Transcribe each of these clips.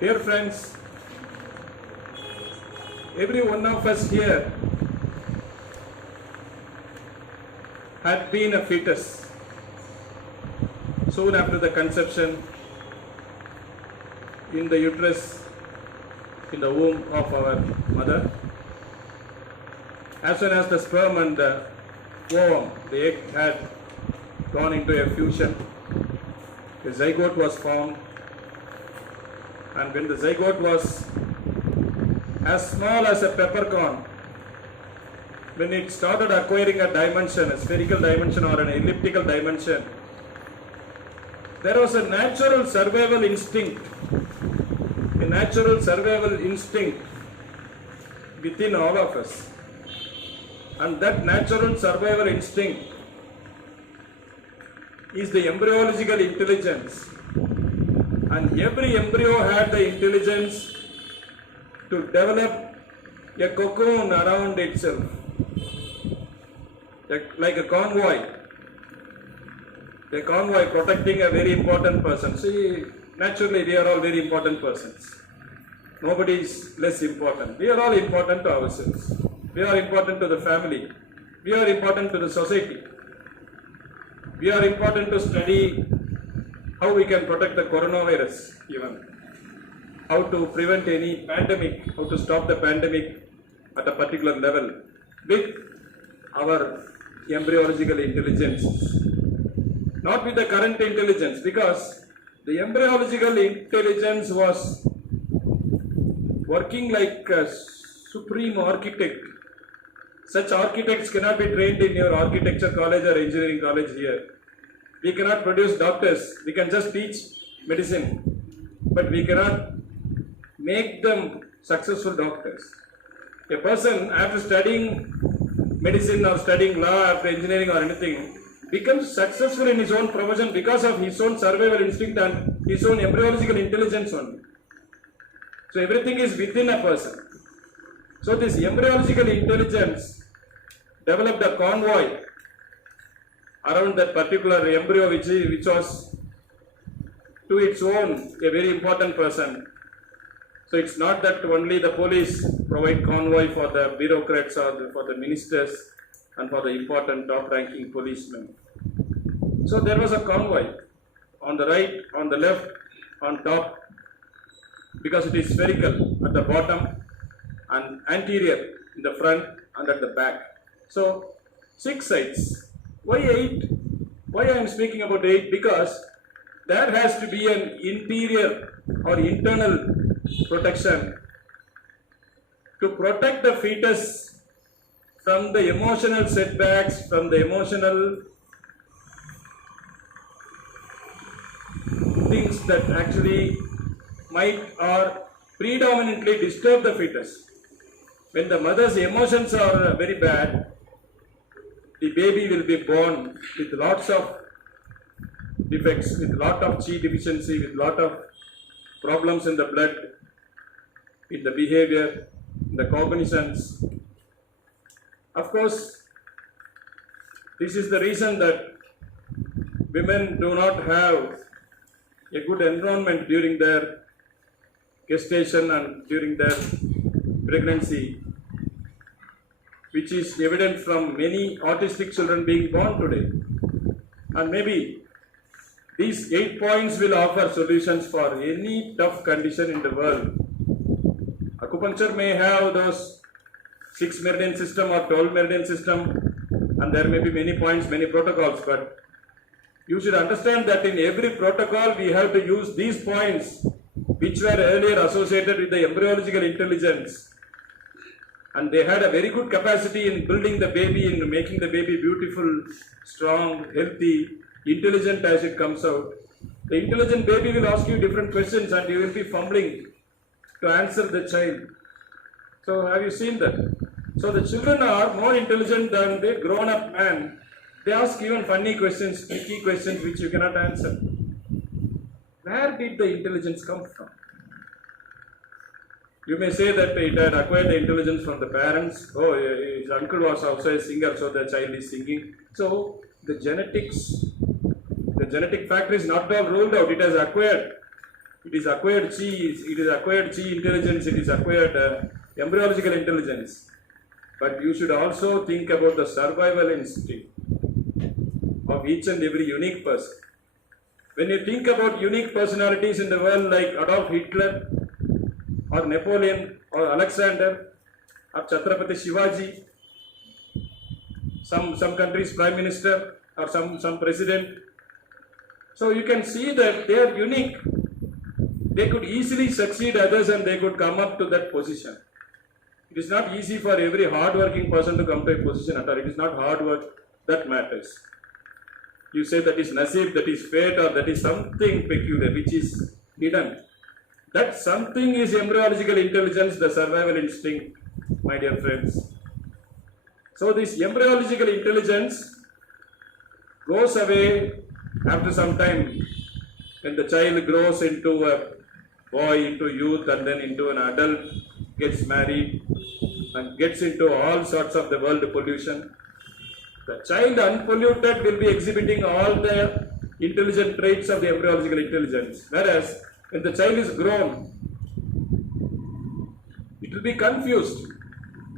Dear friends, every one of us here had been a fetus soon after the conception in the uterus, in the womb of our mother. As soon as the sperm and the ovum, the egg had gone into a fusion, the zygote was formed, and when the zygote was as small as a peppercorn, when it started acquiring a dimension, a spherical dimension or an elliptical dimension, there was a natural survival instinct within all of us. And that natural survival instinct is the embryological intelligence. And every embryo had the intelligence to develop a cocoon around itself, like a convoy protecting a very important person. See, naturally we are all very important persons. Nobody is less important. We are all important to ourselves. We are important to the family. We are important to the society. We are important to study how we can protect the coronavirus, even how to prevent any pandemic, how to stop the pandemic at a particular level with our embryological intelligence, not with the current intelligence, because the embryological intelligence was working like a supreme architect. Such architects cannot be trained in your architecture college or engineering college here. We cannot produce doctors. We can just teach medicine, but we cannot make them successful doctors. A person, after studying medicine or studying law, after engineering or anything, becomes successful in his own profession because of his own survival instinct and his own embryological intelligence only. So everything is within a person. So this embryological intelligence developed a convoy around that particular embryo which was to its own a very important person. So it's not that only the police provide convoy for the bureaucrats or for the ministers and for the important top-ranking policemen. So there was a convoy on the right, on the left, on top, because it is spherical at the bottom and anterior in the front and at the back. So 6 sides. Why 8? Why I am speaking about 8? Because there has to be an interior or internal protection to protect the fetus from the emotional setbacks, from the emotional things that actually might or predominantly disturb the fetus. When the mother's emotions are very bad, the baby will be born with lots of defects, with lot of Chi deficiency, with lot of problems in the blood, in the behavior, in the cognitions. Of course, this is the reason that women do not have a good environment during their gestation and during their pregnancy, which is evident from many autistic children being born today. And maybe these 8 points will offer solutions for any tough condition in the world. Acupuncture may have those 6 meridian system or 12 meridian system, and there may be many points, many protocols, but you should understand that in every protocol we have to use these points which were earlier associated with the embryological intelligence. And they had a very good capacity in building the baby, in making the baby beautiful, strong, healthy, intelligent as it comes out. The intelligent baby will ask you different questions and you will be fumbling to answer the child. So have you seen that? So the children are more intelligent than the grown-up man. They ask even funny questions, tricky questions which you cannot answer. Where did the intelligence come from? You may say that it had acquired the intelligence from the parents. Oh, his uncle was also a singer, so the child is singing. So the genetic factor is not all ruled out, it has acquired. It is acquired chi, it is acquired chi intelligence, it is acquired embryological intelligence. But you should also think about the survival instinct of each and every unique person. When you think about unique personalities in the world like Adolf Hitler or Napoleon or Alexander or Chhatrapati Shivaji, some country's prime minister or some president, so you can see that they are unique. They could easily succeed others and they could come up to that position. It is not easy for every hard-working person to come to a position at all. It is not hard work that matters. You say that is nasib, that is fate, or that is something peculiar which is hidden. That something is embryological intelligence, the survival instinct, my dear friends. So this embryological intelligence goes away after some time when the child grows into a boy, into youth, and then into an adult, gets married and gets into all sorts of the world pollution. The child unpolluted will be exhibiting all the intelligent traits of the embryological intelligence. Whereas when the child is grown, it will be confused.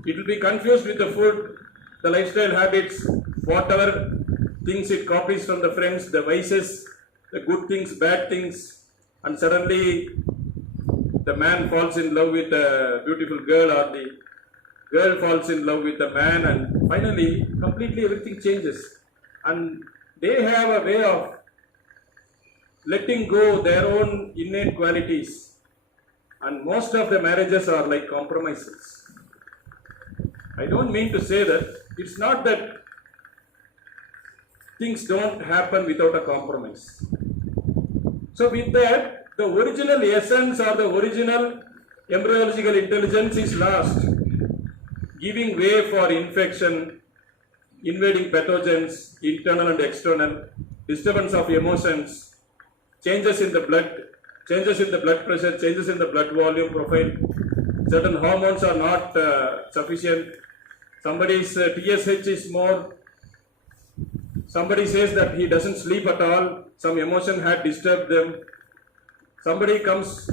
It will be confused with the food, the lifestyle habits, whatever things it copies from the friends, the vices, the good things, bad things, and suddenly the man falls in love with a beautiful girl or the girl falls in love with a man, and finally completely everything changes. And they have a way of letting go their own innate qualities, and most of the marriages are like compromises. I don't mean to say that it's not that things don't happen without a compromise. So with that, the original essence or the original embryological intelligence is lost, giving way for infection, invading pathogens, internal and external, disturbance of emotions, changes in the blood pressure, changes in the blood volume profile. Certain hormones are not sufficient. Somebody's TSH is more. Somebody says that he doesn't sleep at all. Some emotion had disturbed them. Somebody comes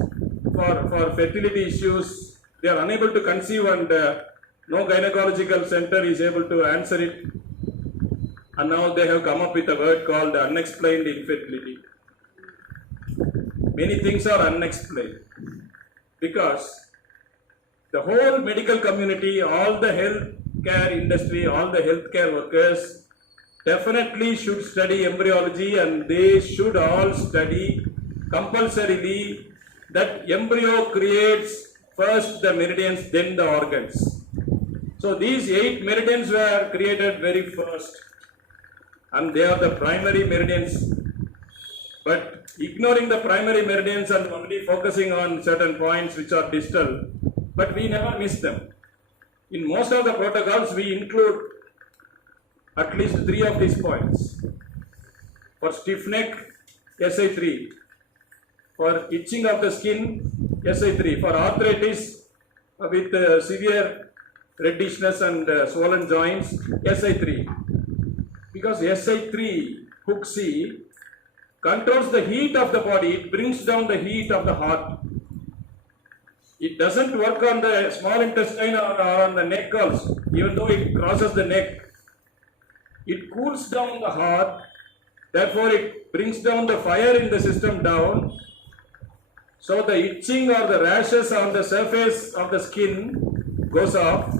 for fertility issues. They are unable to conceive and no gynecological center is able to answer it. And now they have come up with a word called unexplained infertility. Many things are unexplained because the whole medical community, all the healthcare industry, all the healthcare workers definitely should study embryology, and they should all study compulsorily that embryo creates first the meridians, then the organs. So these 8 meridians were created very first, and they are the primary meridians. But ignoring the primary meridians and only focusing on certain points which are distal, but we never miss them. In most of the protocols, we include at least 3 of these points. For stiff neck, SI3. For itching of the skin, SI3. For arthritis with severe reddishness and swollen joints, SI3. Because SI3, hook C, controls the heat of the body, it brings down the heat of the heart. It doesn't work on the small intestine or on the neck also, even though it crosses the neck. It cools down the heart, therefore it brings down the fire in the system down. So the itching or the rashes on the surface of the skin goes off.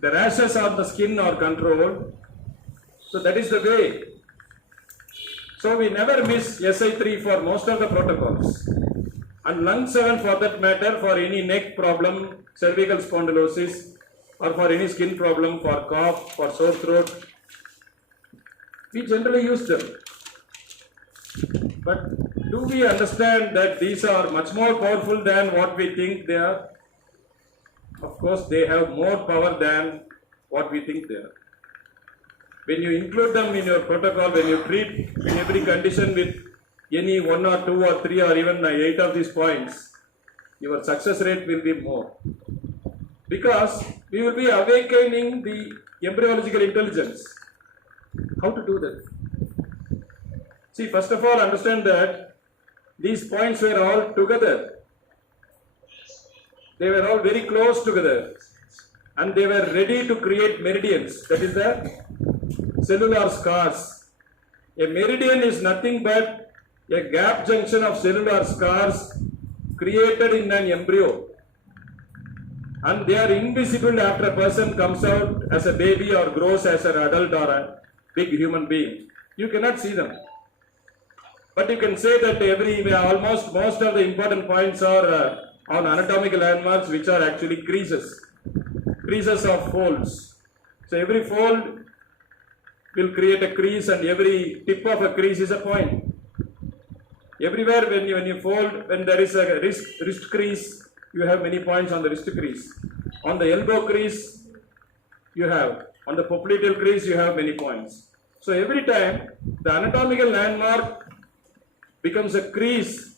The rashes on the skin are controlled. So that is the way. So we never miss SI3 for most of the protocols. And lung 7 for that matter, for any neck problem, cervical spondylosis, or for any skin problem, for cough, for sore throat, we generally use them. But do we understand that these are much more powerful than what we think they are? Of course, they have more power than what we think they are. When you include them in your protocol, when you treat in every condition with any 1 or 2 or 3 or even 8 of these points, your success rate will be more. Because we will be awakening the embryological intelligence. How to do that? See, first of all, understand that these points were all together. They were all very close together. And they were ready to create meridians. That is the cellular scars. A meridian is nothing but a gap junction of cellular scars created in an embryo. And they are invisible after a person comes out as a baby or grows as an adult or a big human being. You cannot see them. But you can say that almost most of the important points are on anatomical landmarks, which are actually creases of folds. So every fold will create a crease, and every tip of a crease is a point. Everywhere when you fold, when there is a wrist crease, you have many points on the wrist crease. On the elbow crease, you have. On the popliteal crease, you have many points. So every time the anatomical landmark becomes a crease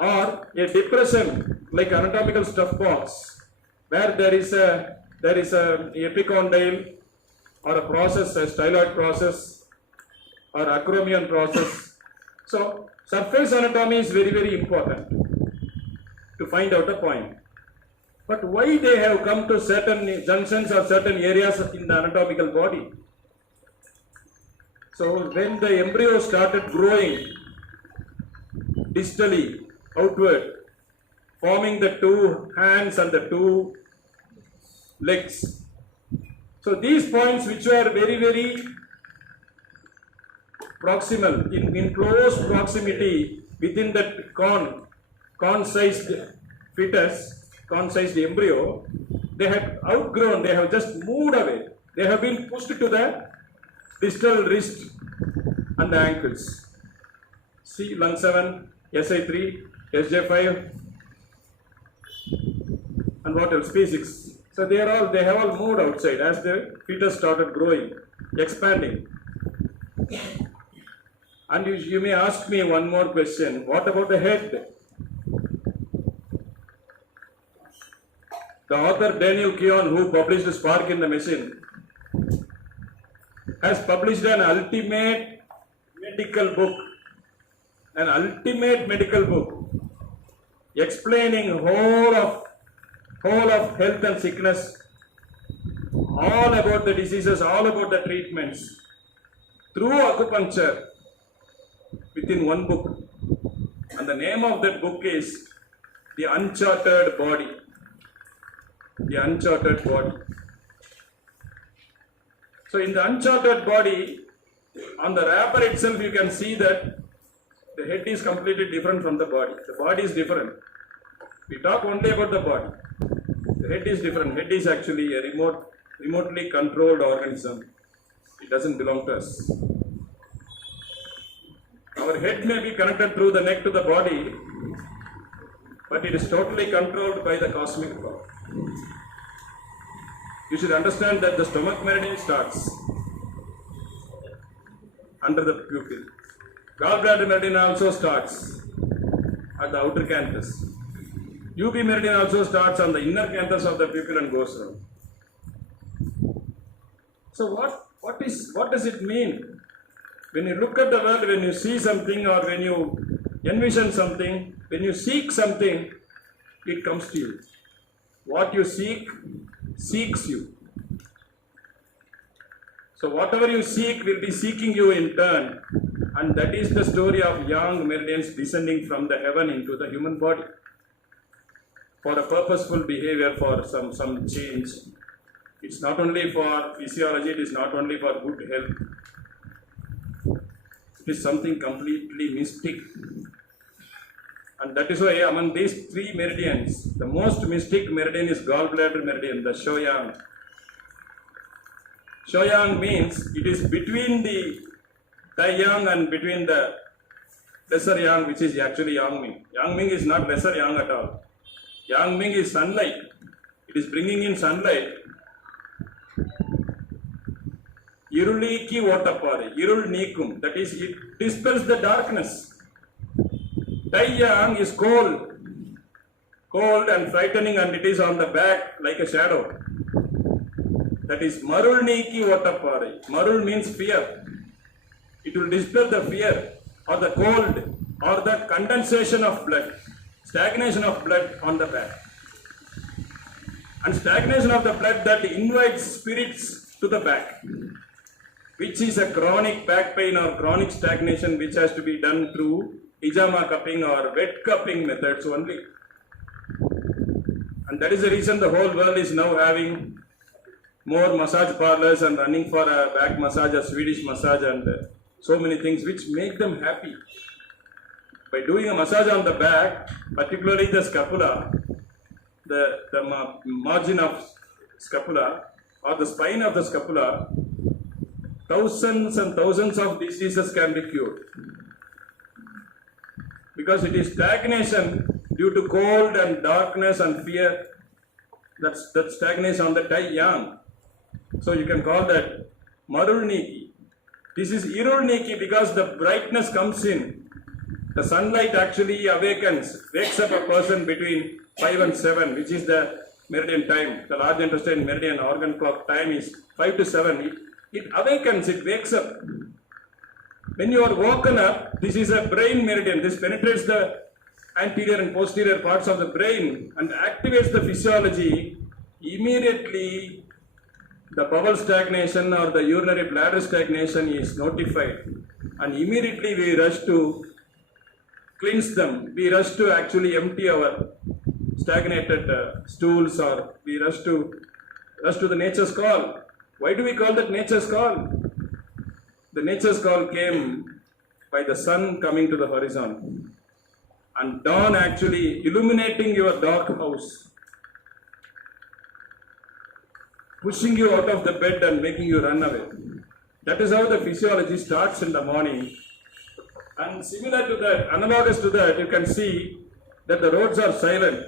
or a depression like anatomical stuff box, where there is a epicondyle or a process, a styloid process or acromion process. So surface anatomy is very, very important to find out a point. But why they have come to certain junctions or certain areas in the anatomical body? So when the embryo started growing distally outward, forming the two hands and the two legs. So these points, which were very, very proximal, in close proximity within that corn-sized fetus, corn-sized embryo, they had outgrown, they have just moved away. They have been pushed to the distal wrist and the ankles. See, lung 7, SI3, SJ5, and what else? P6. So they have all moved outside as the fetus started growing, expanding. And you may ask me one more question. What about the head? The author Daniel Keown, who published Spark in the Machine, has published an ultimate medical book explaining whole of health and sickness, all about the diseases, all about the treatments through acupuncture within one book. And the name of that book is The Uncharted Body. The Uncharted Body. So in the uncharted body, on the wrapper itself, you can see that the head is completely different from the body. The body is different. We talk only about the body. The head is different. Head is actually a remotely controlled organism. It doesn't belong to us. Our head may be connected through the neck to the body, but it is totally controlled by the cosmic power. You should understand that the stomach meridian starts under the pupil. Gallbladder meridian also starts at the outer canthus. UB meridian also starts on the inner canthus of the pupil and goes around. So what does it mean? When you look at the world, when you see something or when you envision something, when you seek something, it comes to you. What you seek, seeks you. So whatever you seek will be seeking you in turn. And that is the story of young meridians descending from the heaven into the human body. For a purposeful behavior, for some change. It's not only for physiology, it is not only for good health. It is something completely mystic. And that is why among these three meridians, the most mystic meridian is gallbladder meridian, the Shoyang. Shoyang means it is between the yang and between the lesser yang, which is actually Yangming. Yangming is not lesser yang at all. Yangming is sunlight. It is bringing in sunlight. Iruli ki ottappare, irul neekum, that is, it dispels the darkness. Taiyang is cold and frightening, and it is on the back like a shadow. That is Marul Niki Ottappare. Marul means fear. It It will dispel the fear or the cold or the condensation of blood, stagnation of blood on the back. And stagnation of the blood that invites spirits to the back, which is a chronic back pain or chronic stagnation which has to be done through hijama cupping or wet cupping methods only. And that is the reason the whole world is now having more massage parlors and running for a back massage, a Swedish massage and so many things which make them happy. By doing a massage on the back, particularly the scapula, the margin of scapula or the spine of the scapula, thousands and thousands of diseases can be cured. Because it is stagnation due to cold and darkness and fear that stagnates on the Tai Yang. So you can call that Marulniki. This is Irulniki because the brightness comes in. The sunlight actually wakes up a person between 5 and 7, which is the meridian time. The large intestine meridian organ clock time is 5 to 7. It awakens, it wakes up. When you are woken up, this is a brain meridian. This penetrates the anterior and posterior parts of the brain and activates the physiology. Immediately, the bowel stagnation or the urinary bladder stagnation is notified. And immediately we rush to cleanse them. We rush to actually empty our stagnated stools, or we rush to the nature's call. Why do we call that nature's call? The nature's call came by the sun coming to the horizon and dawn actually illuminating your dark house, pushing you out of the bed and making you run away. That is how the physiology starts in the morning. And similar to that, analogous to that, you can see that the roads are silent.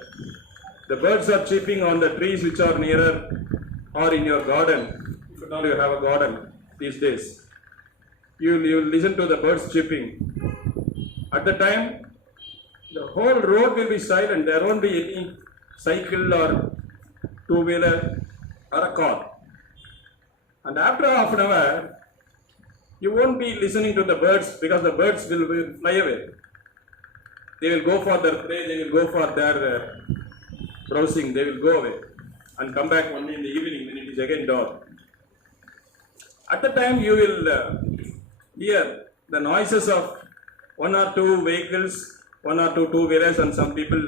The birds are chirping on the trees which are nearer or in your garden. If at all you have a garden these days, you listen to the birds chirping. At the time, the whole road will be silent. There won't be any cycle or two-wheeler or a car. And after half an hour, you won't be listening to the birds because the birds will fly away. They will go for their prey, they will go for their browsing, they will go away and come back only in the evening when it is again dawn. At the time you will hear the noises of one or two vehicles, one or two two-wheelers and some people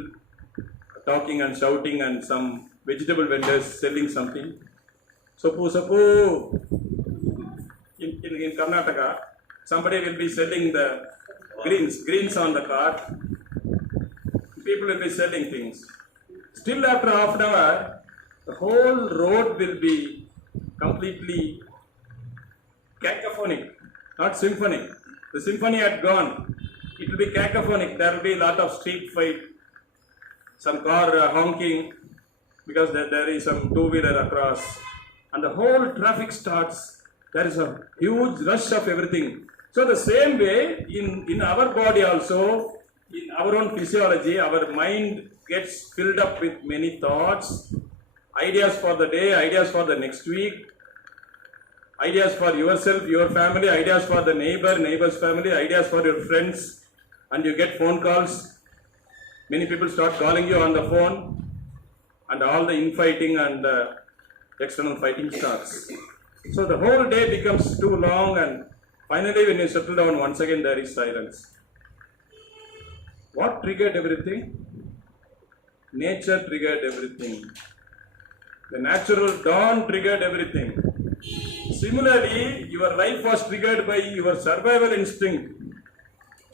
talking and shouting and some vegetable vendors selling something. Suppose in Karnataka, somebody will be selling the greens on the cart. People will be selling things. Still after half an hour, the whole road will be completely cacophonic, not symphonic. The symphony had gone. It will be cacophonic. There will be a lot of street fight, some car honking because there is some two-wheeler across, and the whole traffic starts. There is a huge rush of everything. So the same way in our body also, in our own physiology, our mind gets filled up with many thoughts, ideas for the day, ideas for the next week, ideas for yourself, your family, ideas for the neighbor's family, ideas for your friends, and you get phone calls. Many people start calling you on the phone, and all the infighting and external fighting starts. So the whole day becomes too long, and finally when you settle down, once again there is silence. What triggered everything? Nature triggered everything. The natural dawn triggered everything. Similarly, your life was triggered by your survival instinct,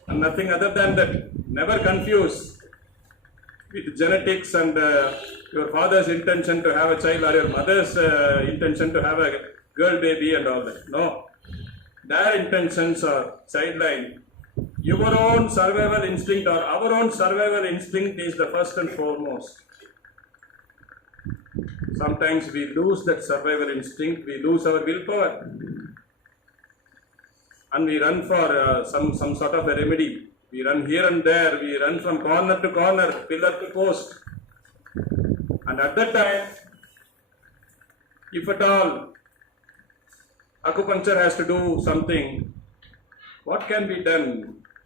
and nothing other than that. Never confuse with genetics and your father's intention to have a child or your mother's intention to have a girl baby and all that. No. Their intentions are sidelined. Your own survival instinct or our own survival instinct is the first and foremost. Sometimes we lose that survival instinct, we lose our willpower, and we run for some sort of a remedy. We run here and there, we run from corner to corner, pillar to post. And at that time, if at all acupuncture has to do something, What can be done